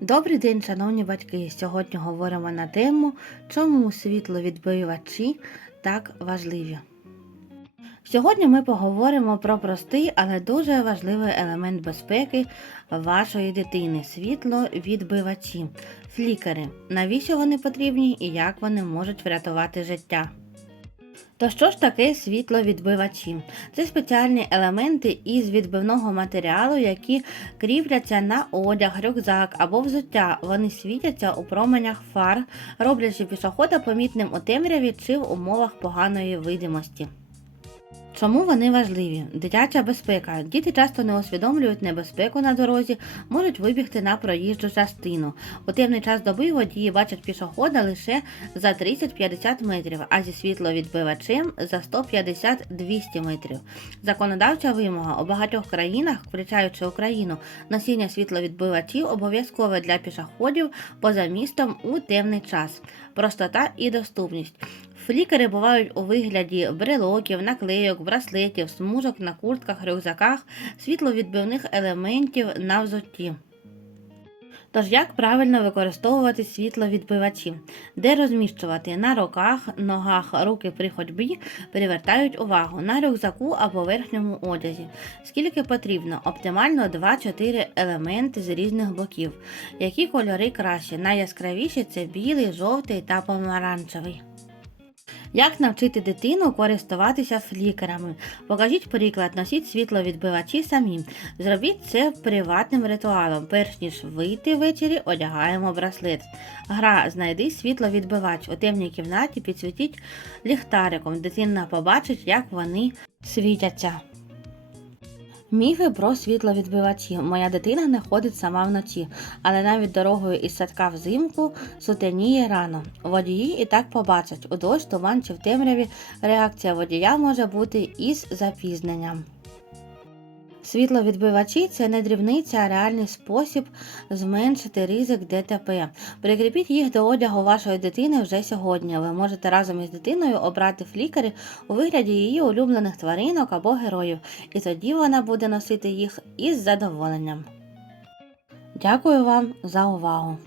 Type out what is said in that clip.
Добрий день, шановні батьки! Сьогодні говоримо на тему, чому світловідбивачі так важливі. Сьогодні ми поговоримо про простий, але дуже важливий елемент безпеки вашої дитини світловідбивачі, флікери. Навіщо вони потрібні і як вони можуть врятувати життя? То що ж таке світловідбивачі? Це спеціальні елементи із відбивного матеріалу, які кріпляться на одяг, рюкзак або взуття. Вони світяться у променях фар, роблячи пішохода помітним у темряві чи в умовах поганої видимості. Чому вони важливі? Дитяча безпека. Діти часто не усвідомлюють небезпеку на дорозі, можуть вибігти на проїжджу частину. У темний час доби водії бачать пішохода лише за 30-50 метрів, а зі світловідбивачем за 150-200 метрів. Законодавча вимога у багатьох країнах, включаючи Україну, носіння світловідбивачів обов'язкове для пішоходів поза містом у темний час. Простота і доступність. Флікери бувають у вигляді брелоків, наклейок, браслетів, смужок на куртках, рюкзаках, світловідбивних елементів на взутті. Тож як правильно використовувати світловідбивачі? Де розміщувати? На руках, ногах, руки при ходьбі привертають увагу на рюкзаку або верхньому одязі. Скільки потрібно? Оптимально 2-4 елементи з різних боків. Які кольори краще? Найяскравіші це білий, жовтий та помаранчевий. Як навчити дитину користуватися флікерами? Покажіть приклад, носіть світловідбивачі самі. Зробіть це приватним ритуалом. Перш ніж вийти ввечері, одягаємо браслет. Гра знайди світловідбивач. У темній кімнаті підсвітіть ліхтариком. Дитина побачить, як вони світяться. Міфи про світловідбивачі. Моя дитина не ходить сама вночі, але навіть дорогою із садка взимку сутеніє рано. Водії і так побачать, у дощ, туман чи в темряві реакція водія може бути із запізненням. Світловідбивачі це не дрібниця, а реальний спосіб зменшити ризик ДТП. Прикріпіть їх до одягу вашої дитини вже сьогодні. Ви можете разом із дитиною обрати флікери у вигляді її улюблених тваринок або героїв, і тоді вона буде носити їх із задоволенням. Дякую вам за увагу!